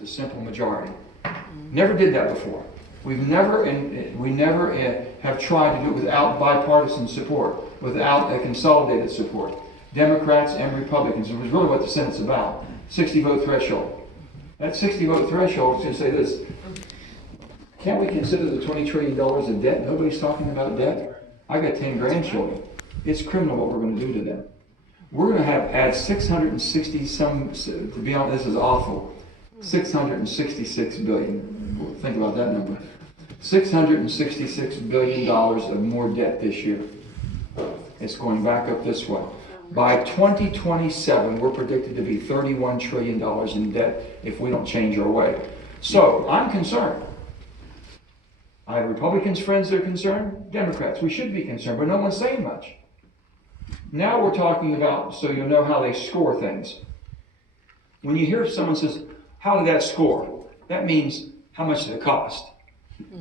the simple majority. Never did that before. We never have tried to do it without bipartisan support, without a consolidated support. Democrats and Republicans. It was really what the Senate's about. 60 vote threshold. That 60 vote threshold is going to say this. Can't we consider the $20 trillion of debt? Nobody's talking about debt. I got 10 grandchildren. It's criminal what we're going to do to them. We're going to add 660 some, to be honest, this is awful, 666 billion. Think about that number. $666 billion of more debt this year. It's going back up this way. By 2027, we're predicted to be $31 trillion in debt if we don't change our way. So, I'm concerned. I have Republicans friends that are concerned, Democrats. We should be concerned, but no one's saying much. Now we're talking about, so you'll know how they score things. When you hear someone says, how did that score? That means, how much did it cost?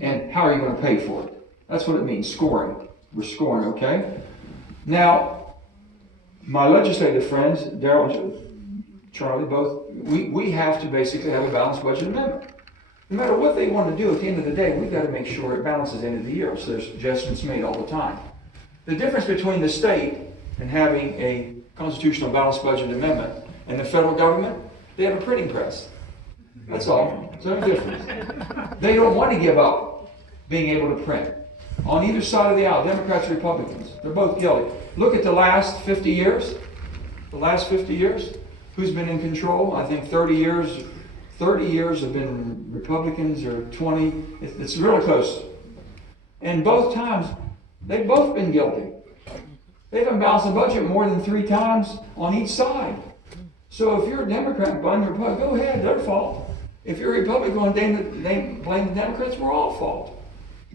And how are you going to pay for it? That's what it means, scoring. We're scoring, okay? Now, my legislative friends, Darrell and Charlie, both, we have to basically have a balanced budget amendment. No matter what they want to do, at the end of the day, we've got to make sure it balances at the end of the year. So there's adjustments made all the time. The difference between the state and having a constitutional balanced budget amendment and the federal government, they have a printing press. That's all. It's no difference. They don't want to give up being able to print. On either side of the aisle, Democrats and Republicans, they're both guilty. Look at the last 50 years. The last 50 years, who's been in control? I think 30 years have been Republicans, or 20. It's really close. And both times, they've both been guilty. They haven't balanced the budget more than 3 times on each side. So if you're a Democrat and blame the Republican, go ahead, their fault. If you're a Republican and they blame the Democrats, we're all at fault.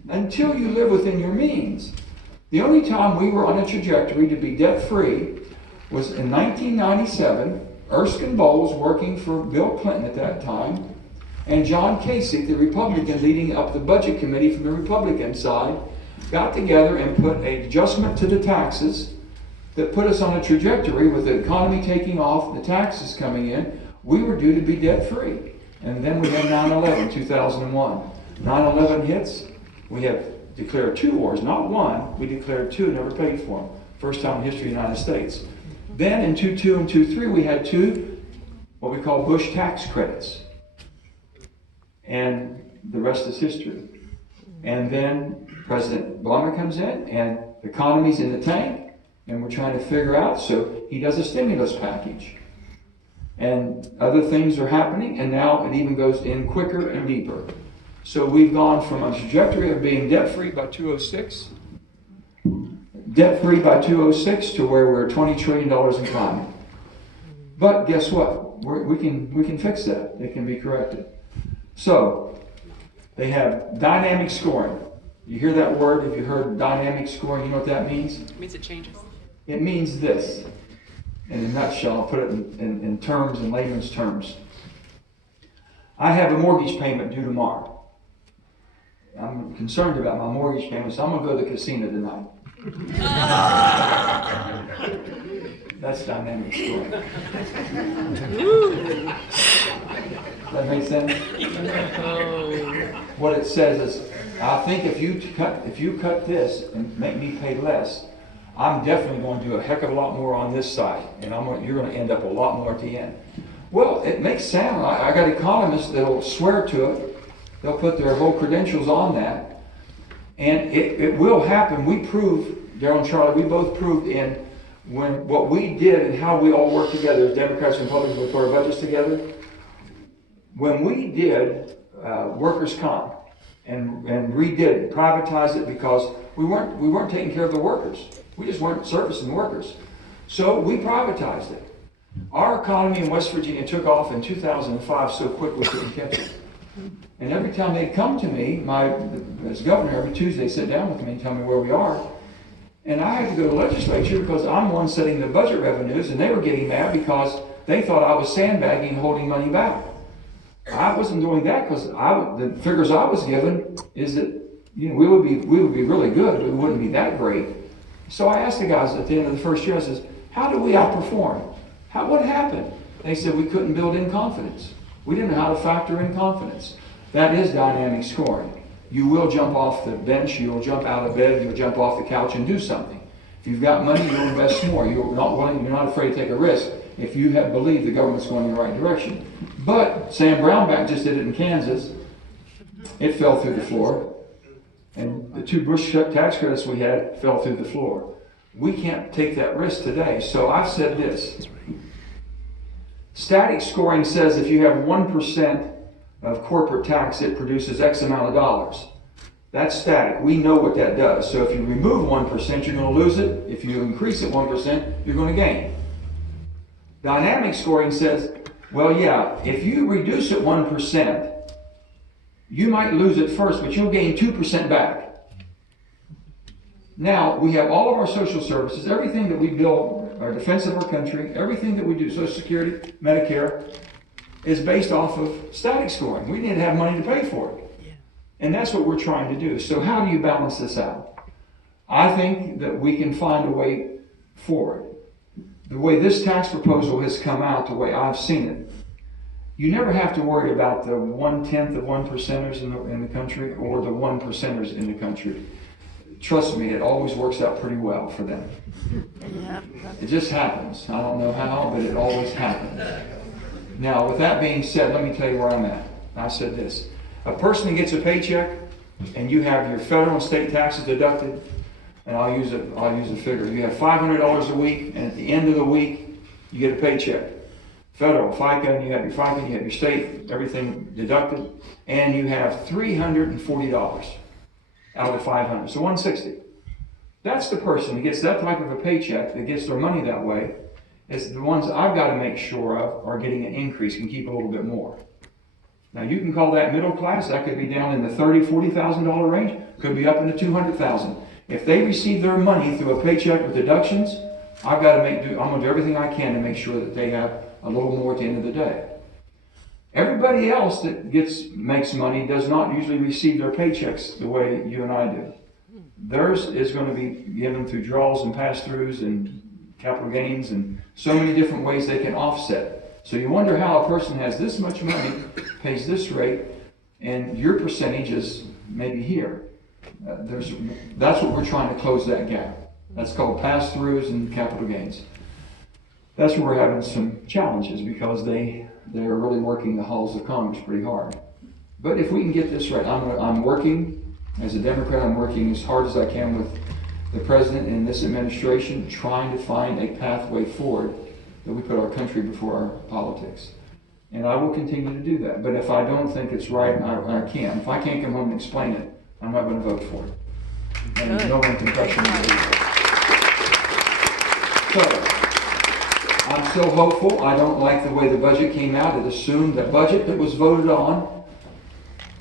Until you live within your means. The only time we were on a trajectory to be debt-free was in 1997. Erskine Bowles, working for Bill Clinton at that time, and John Kasich, the Republican leading up the budget committee from the Republican side, got together and put an adjustment to the taxes that put us on a trajectory with the economy taking off, the taxes coming in. We were due to be debt-free. And then we had 9/11, 2001. 9/11 hits, we have declared 2 wars, not one. We declared 2, never paid for them. First time in history of the United States. Then in 2002 and 2003, we had 2, what we call Bush tax credits. And the rest is history. And then President Obama comes in, and the economy's in the tank, and we're trying to figure out, so he does a stimulus package. And other things are happening, and now it even goes in quicker and deeper. So we've gone from a trajectory of being debt-free by 2006, to where we're $20 trillion in climbing. But guess what? We can fix that. It can be corrected. So they have dynamic scoring. You hear that word? If you heard dynamic scoring, you know what that means? It means it changes. It means this. In a nutshell, I'll put it in terms, in layman's terms. I have a mortgage payment due tomorrow. I'm concerned about my mortgage payment, so I'm going to go to the casino tonight. That's dynamic scoring. Does that make sense? What it says is, I think if you cut this and make me pay less, I'm definitely going to do a heck of a lot more on this side, and you're going to end up a lot more at the end. Well, it makes sense. I got economists that'll swear to it. They'll put their whole credentials on that, and it will happen. We proved, Darrell and Charlie, we both proved when what we did and how we all worked together as Democrats and Republicans, we put our budgets together. When we did workers' comp and redid it, privatized it, because we weren't taking care of the workers. We just weren't servicing workers. So we privatized it. Our economy in West Virginia took off in 2005 so quick we couldn't catch it. And every time they'd come to me, as governor, every Tuesday sit down with me and tell me where we are. And I had to go to the legislature because I'm the one setting the budget revenues, and they were getting mad because they thought I was sandbagging and holding money back. I wasn't doing that because the figures I was given is that we would be really good, but we wouldn't be that great. So I asked the guys at the end of the first year, I says, how do we outperform? What happened? They said we couldn't build in confidence. We didn't know how to factor in confidence. That is dynamic scoring. You will jump off the bench, you'll jump out of bed, you'll jump off the couch and do something. If you've got money, you'll invest more. You're not afraid to take a risk if you have believed the government's going in the right direction. But Sam Brownback just did it in Kansas. It fell through the floor. And the 2 Bush tax credits we had fell through the floor. We can't take that risk today. So I've said this. Static scoring says if you have 1% of corporate tax, it produces X amount of dollars. That's static. We know what that does. So if you remove 1%, you're going to lose it. If you increase it 1%, you're going to gain. Dynamic scoring says, well, yeah, if you reduce it 1%, you might lose it first, but you'll gain 2% back. Now, we have all of our social services, everything that we build, our defense of our country, everything that we do, Social Security, Medicare, is based off of static scoring. We need to have money to pay for it. And that's what we're trying to do. So how do you balance this out? I think that we can find a way forward. The way this tax proposal has come out, the way I've seen it, you never have to worry about the 1/10 of 1%ers in the country or the 1%ers in the country. Trust me, it always works out pretty well for them. It just happens. I don't know how, but it always happens. Now, with that being said, let me tell you where I'm at. I said this. A person that gets a paycheck and you have your federal and state taxes deducted, and I'll use a figure. You have $500 a week, and at the end of the week, you get a paycheck. Federal, FICA, and you have your FICA, and you have your state, everything deducted, and you have $340 out of the $500, so $160. That's the person that gets that type of a paycheck, that gets their money that way, is the ones I've got to make sure of are getting an increase, can keep a little bit more. Now you can call that middle class, that could be down in the $30,000, $40,000 range, could be up in the $200,000. If they receive their money through a paycheck with deductions, I'm going to do everything I can to make sure that they have a little more at the end of the day. Everybody else that makes money does not usually receive their paychecks the way you and I do. Theirs is going to be given through draws and pass-throughs and capital gains and so many different ways they can offset. So you wonder how a person has this much money, pays this rate, and your percentage is maybe here. That's what we're trying to close that gap. That's called pass-throughs and capital gains. That's where we're having some challenges because they're really working the halls of Congress pretty hard. But if we can get this right, I'm working, as a Democrat, I'm working as hard as I can with the President and this administration, trying to find a pathway forward that we put our country before our politics. And I will continue to do that. But if I don't think it's right, I can't. If I can't come home and explain it, I'm not going to vote for it. And no one can pressure me to do that. So, I'm still hopeful. I don't like the way the budget came out. It assumed that budget that was voted on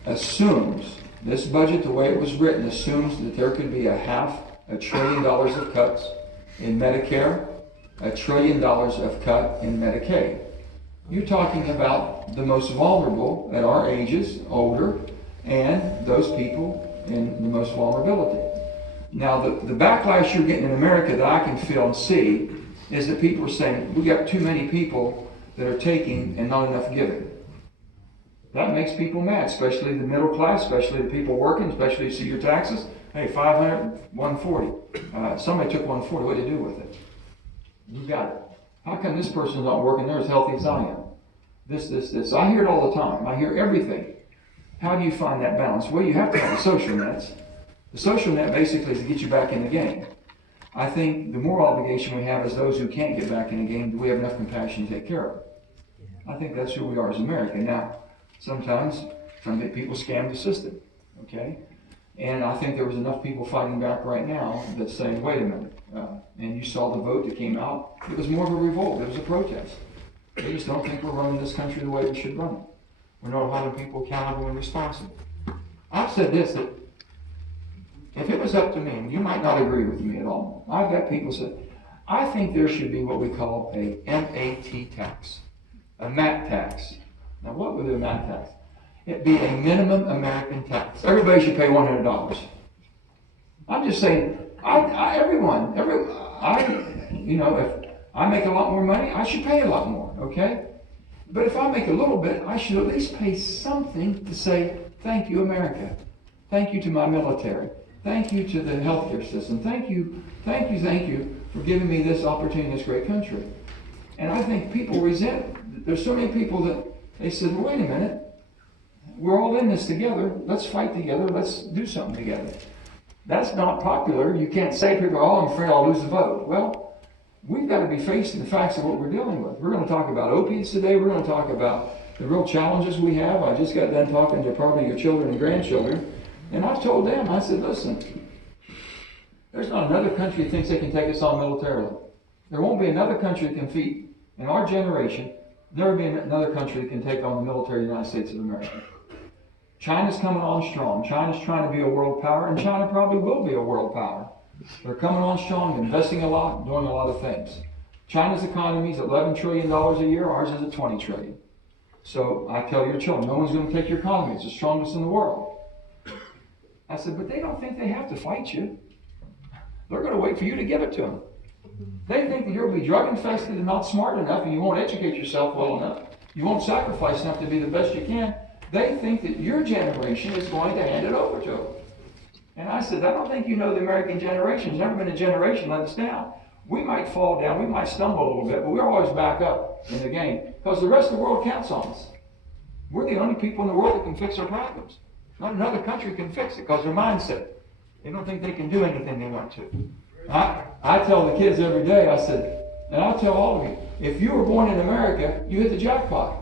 this budget, the way it was written, assumes that there could be $500 billion of cuts in Medicare, $1 trillion of cut in Medicaid. You're talking about the most vulnerable at our ages, older, and those people in the most vulnerability. Now, the backlash you're getting in America that I can feel and see is that people are saying, we got too many people that are taking and not enough giving. That makes people mad, especially the middle class, especially the people working, especially you see your taxes. Hey, 500, 140. Somebody took 140, what do you do with it? You got it. How come this person's not working? They're as healthy as I am. This. I hear it all the time. I hear everything. How do you find that balance? Well, you have to have the social nets. The social net basically is to get you back in the game. I think the moral obligation we have is those who can't get back in the game, do we have enough compassion to take care of? I think that's who we are as America. Now, sometimes some people scam the system, okay? And I think there was enough people fighting back right now that's saying, wait a minute. And you saw the vote that came out. It was more of a revolt. It was a protest. They just don't think we're running this country the way we should run it. We're not holding people accountable and responsible. I've said this, that if it was up to me, and you might not agree with me at all, I've got people say, I think there should be what we call a MAT tax, a MAT tax. Now, what would be a MAT tax? It'd be a minimum American tax. Everybody should pay $100. I'm just saying, if I make a lot more money, I should pay a lot more, okay? But if I make a little bit, I should at least pay something to say, thank you, America. Thank you to my military. Thank you to the healthcare system. Thank you for giving me this opportunity in this great country. And I think people resent, there's so many people that they said, well, wait a minute, we're all in this together. Let's fight together. Let's do something together. That's not popular. You can't say to people, oh, I'm afraid I'll lose the vote. Well, we've got to be facing the facts of what we're dealing with. We're going to talk about opiates today. We're going to talk about the real challenges we have. I just got done talking to probably your children and grandchildren. And I've told them, I said, listen, there's not another country that thinks they can take us on militarily. There won't be another country that can defeat, in our generation, there will be another country that can take on the military of the United States of America. China's coming on strong. China's trying to be a world power, and China probably will be a world power. They're coming on strong, investing a lot, doing a lot of things. China's economy is $11 trillion a year. Ours is at $20 trillion. So I tell your children, no one's going to take your economy. It's the strongest in the world. I said, but they don't think they have to fight you. They're going to wait for you to give it to them. They think that you'll be drug infested and not smart enough, and you won't educate yourself well enough. You won't sacrifice enough to be the best you can. They think that your generation is going to hand it over to them. And I said, I don't think you know the American generation. There's never been a generation let us down. We might fall down, we might stumble a little bit, but we're always back up in the game because the rest of the world counts on us. We're the only people in the world that can fix our problems. Not another country can fix it because their mindset. They don't think they can do anything they want to. I tell the kids every day, I said, and I'll tell all of you, if you were born in America, you hit the jackpot.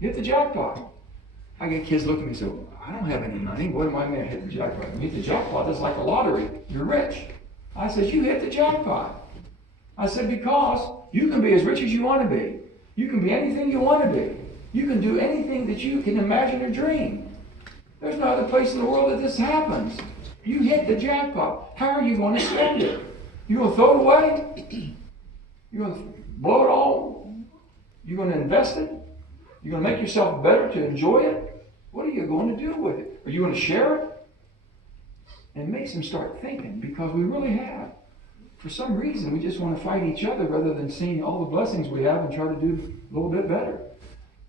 You hit the jackpot. I get kids looking at me and say, well, I don't have any money. What am I going to hit the jackpot? You hit the jackpot, that's like a lottery. You're rich. I said, you hit the jackpot. I said, because you can be as rich as you want to be. You can be anything you want to be. You can do anything that you can imagine or dream. There's no other place in the world that this happens. You hit the jackpot. How are you going to spend it? You going to throw it away? You going to blow it all? You going to invest it? You going to make yourself better to enjoy it? What are you going to do with it? Are you going to share it? And it makes them start thinking, because we really have. For some reason, we just want to fight each other rather than seeing all the blessings we have and try to do a little bit better.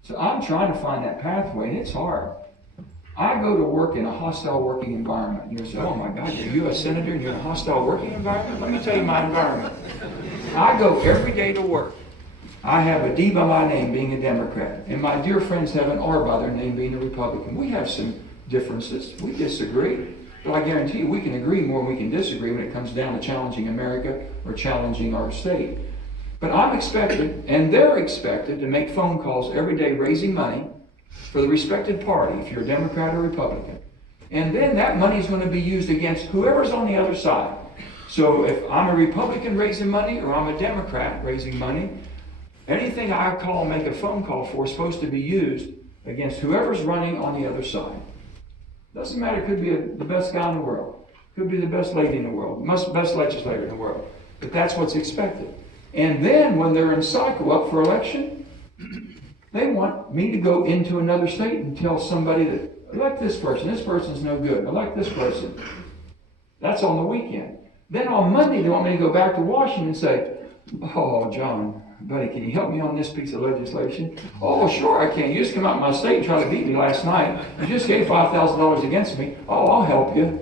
So I'm trying to find that pathway, and it's hard. I go to work in a hostile working environment. You'll say, oh my God, you're a U.S. Senator and you're in a hostile working environment? Let me tell you my environment. I go every day to work. I have a D by my name being a Democrat, and my dear friends have an R by their name being a Republican. We have some differences. We disagree. But I guarantee you we can agree more than we can disagree when it comes down to challenging America or challenging our state. But I'm expected, and they're expected, to make phone calls every day raising money for the respected party, if you're a Democrat or Republican. And then that money is going to be used against whoever's on the other side. So if I'm a Republican raising money or I'm a Democrat raising money, anything I call, make a phone call for, is supposed to be used against whoever's running on the other side. Doesn't matter, it could be the best guy in the world. Could be the best lady in the world, best legislator in the world. But that's what's expected. And then when they're in cycle up for election, they want me to go into another state and tell somebody that, elect this person's no good, elect this person. That's on the weekend. Then on Monday, they want me to go back to Washington and say, oh, John, buddy, can you help me on this piece of legislation? Oh, sure I can. You just come out of my state and try to beat me last night. You just gave $5,000 against me. Oh, I'll help you.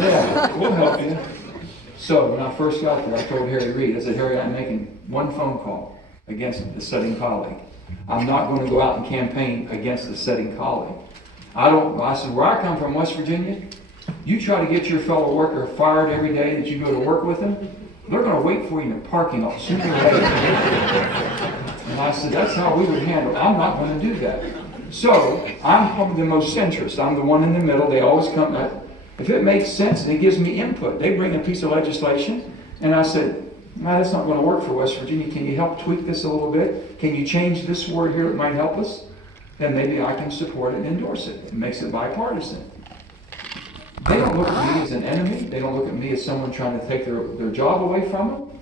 Yeah, we'll help you. So when I first got there, I told Harry Reid, I said, Harry, I'm making one phone call against the sitting colleague. I'm not going to go out and campaign against the sitting colleague. I said, where I come from, West Virginia, you try to get your fellow worker fired every day that you go to work with them, they're going to wait for you in the parking lot sooner or later. And I said, that's how we would handle it. I'm not going to do that. So I'm probably the most centrist. I'm the one in the middle. They always come up. If it makes sense and it gives me input, they bring a piece of legislation, and I said, no, that's not going to work for West Virginia. Can you help tweak this a little bit? Can you change this word here that might help us? Then maybe I can support it and endorse it. It makes it bipartisan. They don't look at me as an enemy. They don't look at me as someone trying to take their job away from them.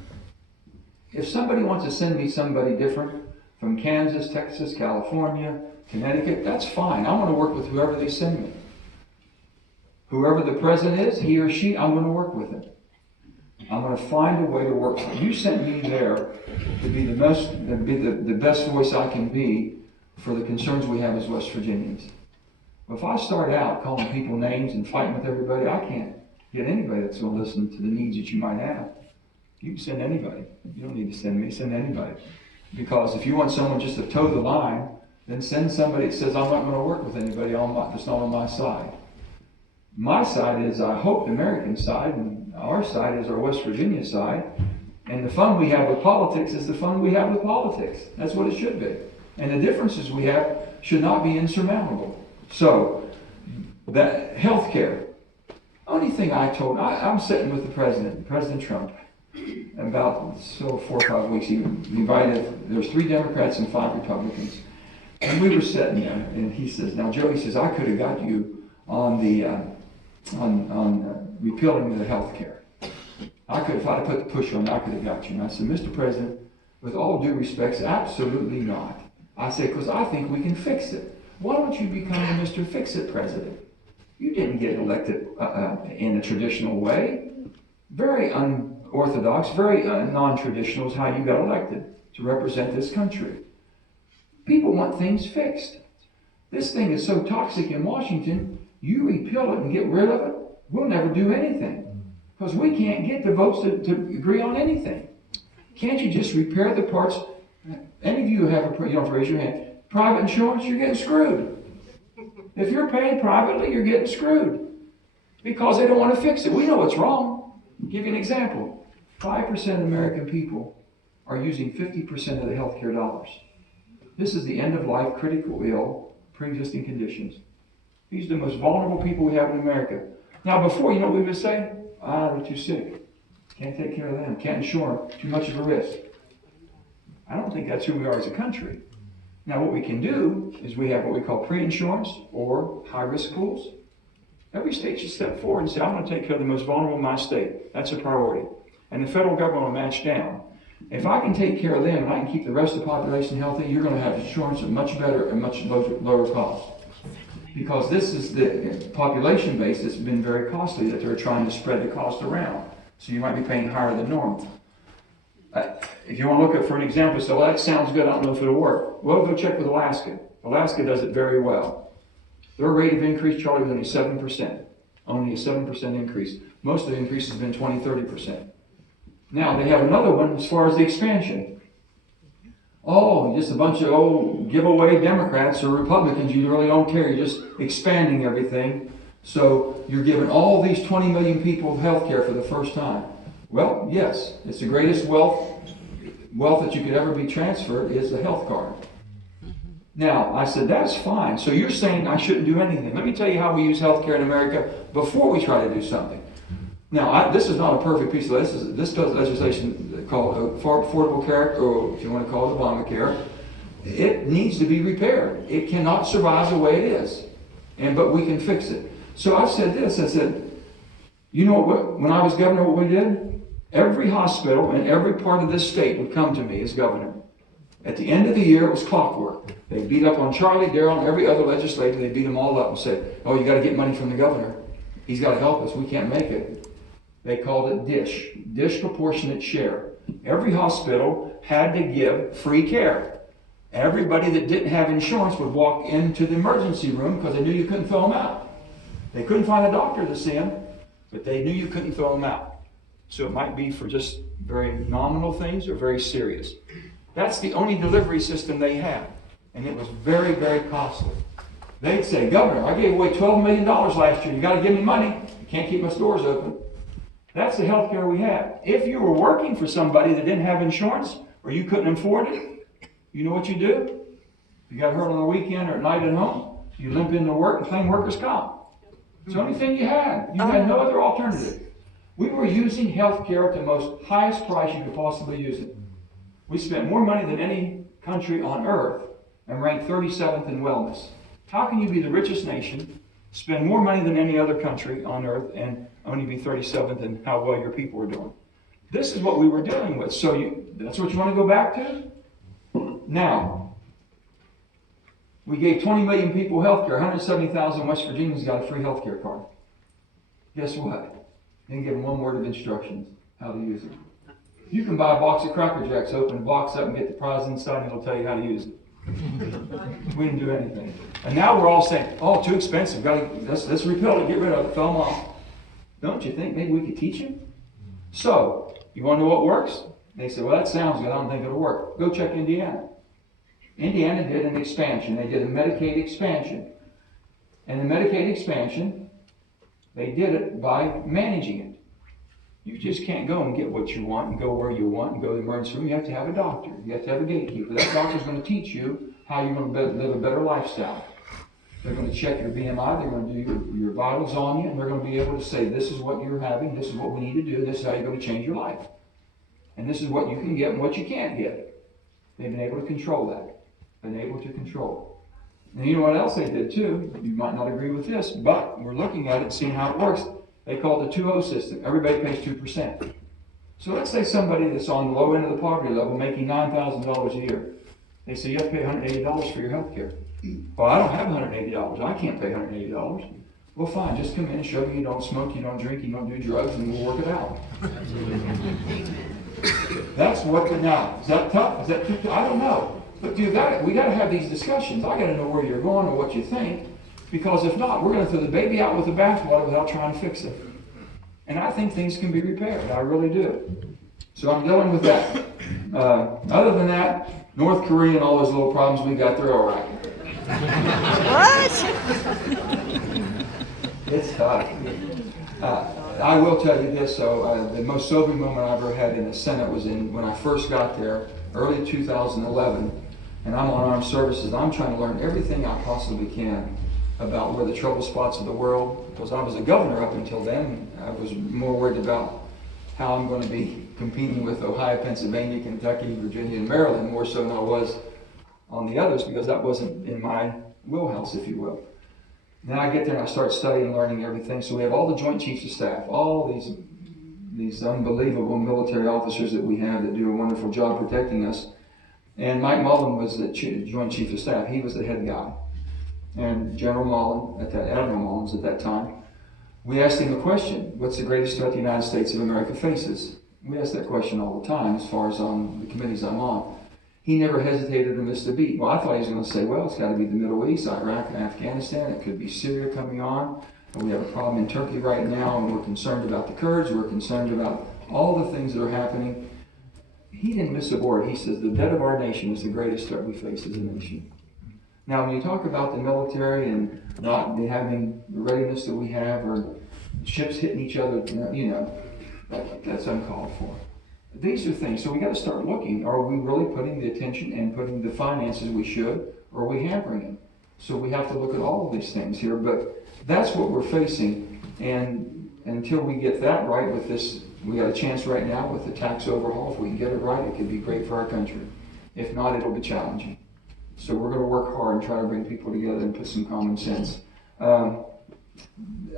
If somebody wants to send me somebody different from Kansas, Texas, California, Connecticut, that's fine. I want to work with whoever they send me. Whoever the president is, he or she, I'm going to work with him. I'm going to find a way to work with him. You sent me there to be the best voice I can be for the concerns we have as West Virginians. But if I start out calling people names and fighting with everybody, I can't get anybody that's going to listen to the needs that you might have. You can send anybody. You don't need to send me, send anybody. Because if you want someone just to toe the line, then send somebody that says, I'm not going to work with anybody that's not on my side. My side is, I hope, the American side, and our side is our West Virginia side. And the fun we have with politics is the fun we have with politics. That's what it should be. And the differences we have should not be insurmountable. So, that health care. Only thing I'm sitting with the President Trump, about 4 or 5 weeks. He invited, there's 3 Democrats and 5 Republicans. And we were sitting there, and he says, now Joe, he says, I could have got you on the, repealing the health care. If I'd have put the push on, I could have got you. And I said, Mr. President, with all due respects, absolutely not. I said, because I think we can fix it. Why don't you become the Mr. Fix-It president? You didn't get elected in a traditional way. Very unorthodox, very non-traditional is how you got elected to represent this country. People want things fixed. This thing is so toxic in Washington, you repeal it and get rid of it, we'll never do anything. Because we can't get the votes to agree on anything. Can't you just repair the parts? Any of you have you don't have to raise your hand. Private insurance, you're getting screwed. If you're paying privately, you're getting screwed. Because they don't want to fix it. We know what's wrong. I'll give you an example. 5% of American people are using 50% of the healthcare dollars. This is the end-of-life, critical ill, pre-existing conditions. These are the most vulnerable people we have in America. Now, before, you know what we would say? They're too sick. Can't take care of them. Can't insure them. Too much of a risk. I don't think that's who we are as a country. Now, what we can do is we have what we call pre-insurance or high-risk pools. Every state should step forward and say, I'm going to take care of the most vulnerable in my state. That's a priority. And the federal government will match down. If I can take care of them and I can keep the rest of the population healthy, you're going to have insurance at much better and much lower cost. Because this is the population base that's been very costly, that they're trying to spread the cost around. So you might be paying higher than normal. If you want to look at, for an example, so that sounds good, I don't know if it'll work. Well, go check with Alaska. Alaska does it very well. Their rate of increase, Charlie, was only 7%. Only a 7% increase. Most of the increase has been 20, 30%. Now, they have another one as far as the expansion. Oh, just a bunch of giveaway Democrats or Republicans, you really don't care. You're just expanding everything. So you're giving all these 20 million people health care for the first time. Well, yes, it's the greatest wealth that you could ever be transferred is the health card. Now, I said, that's fine. So you're saying I shouldn't do anything. Let me tell you how we use health care in America before we try to do something. Now, this is not a perfect piece of this legislation called Affordable Care, or if you want to call it Obamacare. It needs to be repaired. It cannot survive the way it is. But we can fix it. So I said this, I said, you know what, when I was governor, what we did? Every hospital in every part of this state would come to me as governor. At the end of the year, it was clockwork. They beat up on Charlie, Darrell, and every other legislator. They beat them all up and said, oh, you got to get money from the governor. He's got to help us. We can't make it. They called it DISH, disproportionate share. Every hospital had to give free care. Everybody that didn't have insurance would walk into the emergency room because they knew you couldn't throw them out. They couldn't find a doctor to see them, but they knew you couldn't throw them out. So it might be for just very nominal things or very serious. That's the only delivery system they had. And it was very, very costly. They'd say, Governor, I gave away $12 million last year. You got to give me money. You can't keep my stores open. That's the health care we had. If you were working for somebody that didn't have insurance or you couldn't afford it, you know what you do? You got hurt on the weekend or at night at home, you limp into work and claim workers' comp. It's the only thing you had. You had no other alternative. We were using health care at the most highest price you could possibly use it. We spent more money than any country on earth and ranked 37th in wellness. How can you be the richest nation, spend more money than any other country on earth, and only be 37th in how well your people are doing? This is what we were dealing with. So that's what you want to go back to? Now, we gave 20 million people health care. 170,000 West Virginians got a free health care card. Guess what? Didn't give them one word of instructions how to use it. You can buy a box of Cracker Jacks, open the box up and get the prize inside, and it'll tell you how to use it. We didn't do anything. And now we're all saying, oh, too expensive, let's repeal it, get rid of it, throw them off. Don't you think maybe we could teach him? So, you want to know what works? They said, well, that sounds good, I don't think it'll work. Go check Indiana. Indiana did an expansion. They did a Medicaid expansion. And the Medicaid expansion, they did it by managing it. You just can't go and get what you want and go where you want and go to the emergency room. You have to have a doctor. You have to have a gatekeeper. That doctor's going to teach you how you're going to live a better lifestyle. They're going to check your BMI. They're going to do your vitals on you. And they're going to be able to say, this is what you're having. This is what we need to do. This is how you're going to change your life. And this is what you can get and what you can't get. They've been able to control that. Been able to control it. And you know what else they did too? You might not agree with this, but we're looking at it and seeing how it works. They call it the 2-0 system. Everybody pays 2%. So let's say somebody that's on the low end of the poverty level making $9,000 a year. They say you have to pay $180 for your health care. Well, I don't have $180. I can't pay $180. Well, fine. Just come in and show me you don't smoke, you don't drink, you don't do drugs, and we'll work it out. That's what now. Is that tough? Is that too tough? I don't know. But we got to have these discussions. I got to know where you're going or what you think. Because if not, we're going to throw the baby out with the bathwater without trying to fix it. And I think things can be repaired. I really do. So I'm dealing with that. Other than that, North Korea and all those little problems we got, they're all right. What? It's tough. I will tell you this, though. The most sobering moment I ever had in the Senate was when I first got there, early 2011. And I'm on armed services. I'm trying to learn everything I possibly can about where the trouble spots of the world, because I was a governor up until then. I was more worried about how I'm going to be competing with Ohio, Pennsylvania, Kentucky, Virginia, and Maryland, more so than I was on the others, because that wasn't in my wheelhouse, if you will. Then I get there and I start studying and learning everything. So we have all the Joint Chiefs of Staff, all these unbelievable military officers that we have that do a wonderful job protecting us. And Mike Mullen was the Joint Chief of Staff. He was the head guy. And General Mullen, Admiral Mullins at that time, we asked him a question: what's the greatest threat the United States of America faces? We ask that question all the time as far as on the committees I'm on. He never hesitated or missed a beat. Well, I thought he was going to say, well, it's got to be the Middle East, Iraq, and Afghanistan. It could be Syria coming on. And we have a problem in Turkey right now, and we're concerned about the Kurds. We're concerned about all the things that are happening. He didn't miss a word. He says the debt of our nation is the greatest threat we face as a nation. Now, when you talk about the military and not having the readiness that we have, or ships hitting each other, that's uncalled for. These are things, so we got to start looking. Are we really putting the attention and putting the finances we should, or are we hampering them? So we have to look at all of these things here, but that's what we're facing. And until we get that right with this, we got a chance right now with the tax overhaul. If we can get it right, it could be great for our country. If not, it'll be challenging. So we're going to work hard and try to bring people together and put some common sense. I'm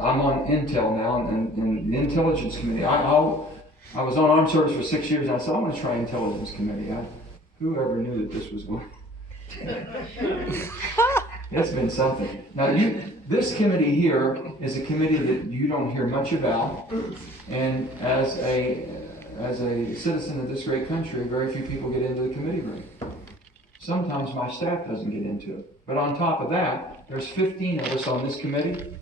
on Intel now, and the Intelligence Committee. I was on Armed Service for 6 years, and I said, I'm going to try Intelligence Committee. Whoever knew that this was one? It's been something. Now, this committee here is a committee that you don't hear much about, and as a citizen of this great country, very few people get into the committee room. Sometimes my staff doesn't get into it. But on top of that, there's 15 of us on this committee.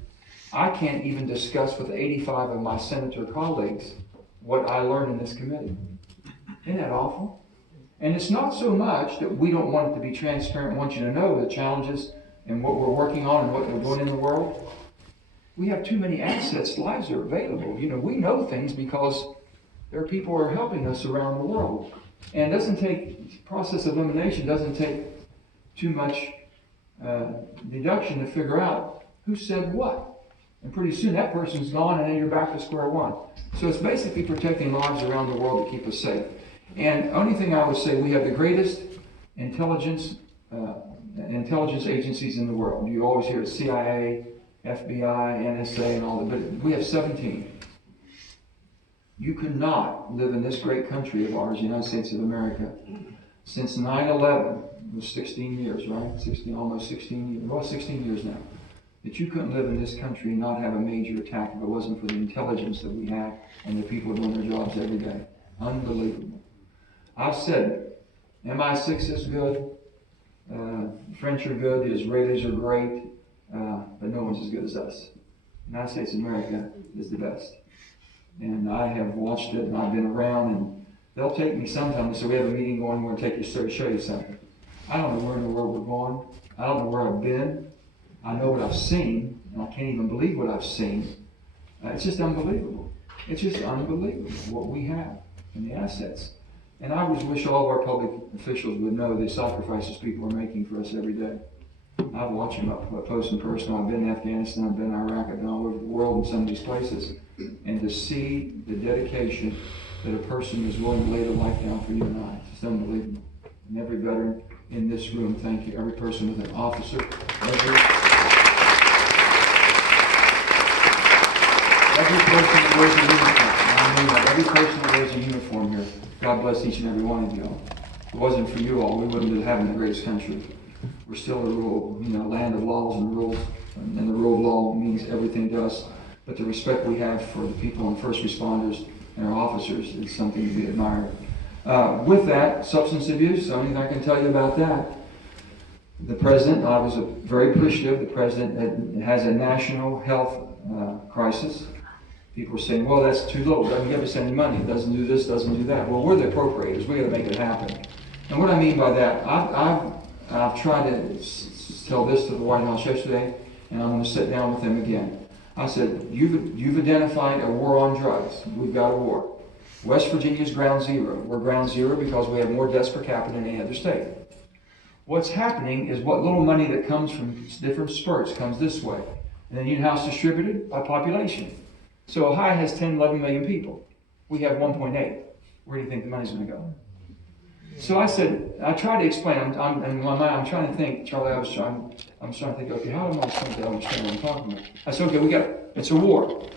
I can't even discuss with 85 of my senator colleagues what I learned in this committee. Isn't that awful? And it's not so much that we don't want it to be transparent, want you to know the challenges and what we're working on and what we're doing in the world. We have too many assets, lives are available. We know things because there are people who are helping us around the world. And it doesn't take, process of elimination doesn't take too much deduction to figure out who said what. And pretty soon that person's gone and then you're back to square one. So it's basically protecting lives around the world to keep us safe. And only thing I would say, we have the greatest intelligence agencies in the world. You always hear CIA, FBI, NSA, and all that, but we have 17. You could not live in this great country of ours, the United States of America, since 9/11, it was 16 years, right? Almost 16 years, well, 16 years now, that you couldn't live in this country and not have a major attack if it wasn't for the intelligence that we have and the people doing their jobs every day. Unbelievable. I've said MI6 is good, French are good, the Israelis are great, but no one's as good as us. The United States of America is the best. And I have watched it, and I've been around, and they'll take me sometimes. So we have a meeting going, we're going to take you to show you something. I don't know where in the world we're going. I don't know where I've been. I know what I've seen, and I can't even believe what I've seen. It's just unbelievable. It's just unbelievable what we have and the assets. And I just wish all of our public officials would know the sacrifices people are making for us every day. I've watched them up close and personal. I've been in Afghanistan, I've been in Iraq, I've been all over the world in some of these places. And to see the dedication that a person is willing to lay their life down for you and I, it's unbelievable. And every veteran in this room, thank you. Every person with an officer, every person that wears a uniform. I mean that. Every person that wears a uniform here, God bless each and every one of you all. If it wasn't for you all, we wouldn't be having the greatest country. We're still a land of laws and rules, and the rule of law means everything to us. But the respect we have for the people and first responders and our officers is something to be admired. With that, substance abuse, anything I can tell you about that. The president, I was very appreciative. The president has a national health crisis. People are saying, well, that's too little. It doesn't give us any money. It doesn't do this, doesn't do that. Well, we're the appropriators. We've got to make it happen. And what I mean by that, I've tried to tell this to the White House yesterday, and I'm going to sit down with them again. I said, you've identified a war on drugs. We've got a war. West Virginia is ground zero. We're ground zero because we have more deaths per capita than any other state. What's happening is what little money that comes from different spurts comes this way. And then you know how it's distributed? By population. So Ohio has 10, 11 million people. We have 1.8. Where do you think the money's going to go? So I said, I tried to explain. In my mind, I'm trying to think, Charlie, I'm trying to think, okay, how am I supposed to understand what I'm talking about? I said, okay, it's a war.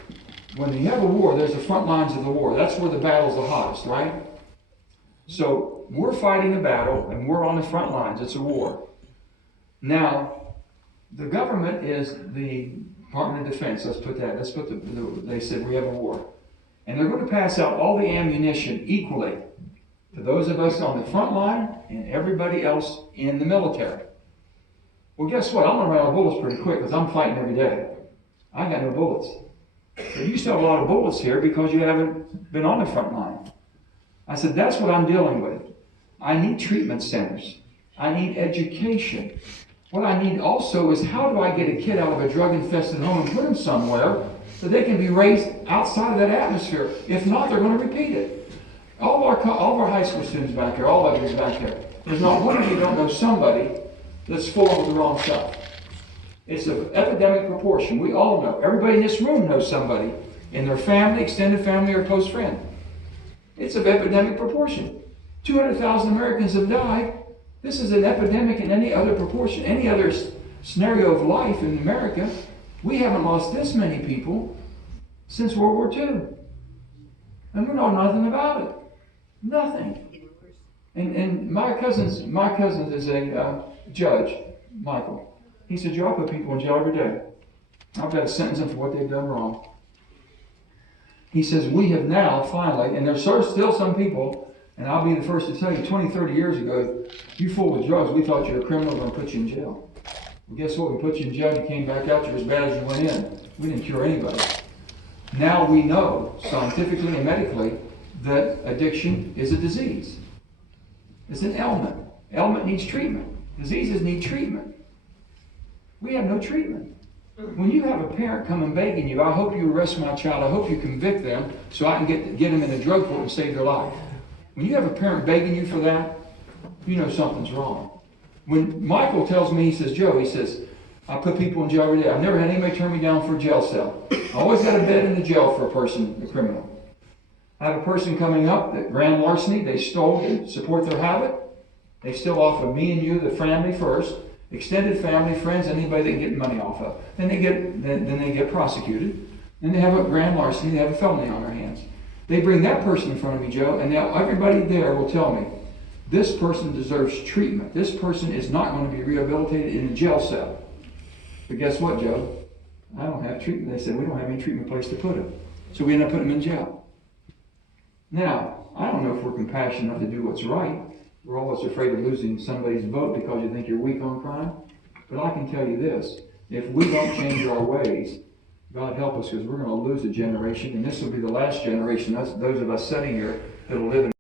When you have a war, there's the front lines of the war. That's where the battle's the hottest, right? So we're fighting a battle, and we're on the front lines. It's a war. Now, the government is the Department of Defense. Let's put they said we have a war. And they're going to pass out all the ammunition equally to those of us on the front line and everybody else in the military. Well, guess what? I'm going to run out of bullets pretty quick because I'm fighting every day. I got no bullets. But you still have a lot of bullets here because you haven't been on the front line. I said, that's what I'm dealing with. I need treatment centers. I need education. What I need also is how do I get a kid out of a drug-infested home and put them somewhere so they can be raised outside of that atmosphere. If not, they're going to repeat it. All of our high school students back here, all of us back here, there's not one of you don't know somebody that's full of the wrong stuff. It's an epidemic proportion. We all know. Everybody in this room knows somebody in their family, extended family, or close friend. It's an epidemic proportion. 200,000 Americans have died. This is an epidemic in any other proportion, any other scenario of life in America. We haven't lost this many people since World War II. And we know nothing about it. Nothing. And my cousin is a judge, Michael. He said, Joe, I put people in jail every day. I've got to sentence them for what they've done wrong. He says, we have now finally, and there's still some people, and I'll be the first to tell you, 20, 30 years ago, you fool with drugs, we thought you were a criminal, we're going to put you in jail. Well, guess what? We put you in jail, you came back out, you're as bad as you went in. We didn't cure anybody. Now we know, scientifically and medically, that addiction is a disease. It's an ailment. Ailment needs treatment. Diseases need treatment. We have no treatment. When you have a parent come and begging you, I hope you arrest my child, I hope you convict them so I can get them in the drug court and save their life. When you have a parent begging you for that, you know something's wrong. When Michael tells me, he says, I put people in jail every day. I've never had anybody turn me down for a jail cell. I always got a bed in the jail for a person, a criminal. I have a person coming up that grand larceny, they stole to support their habit. They still offer me and you, the family first, extended family, friends, anybody they can get money off of. Then they get prosecuted. Then they have a grand larceny, they have a felony on their hands. They bring that person in front of me, Joe, and now everybody there will tell me, this person deserves treatment. This person is not going to be rehabilitated in a jail cell. But guess what, Joe? I don't have treatment. They said, we don't have any treatment place to put him. So we end up putting him in jail. Now, I don't know if we're compassionate enough to do what's right. We're always afraid of losing somebody's vote because you think you're weak on crime. But I can tell you this, if we don't change our ways, God help us, because we're going to lose a generation, and this will be the last generation, those of us sitting here, that will live in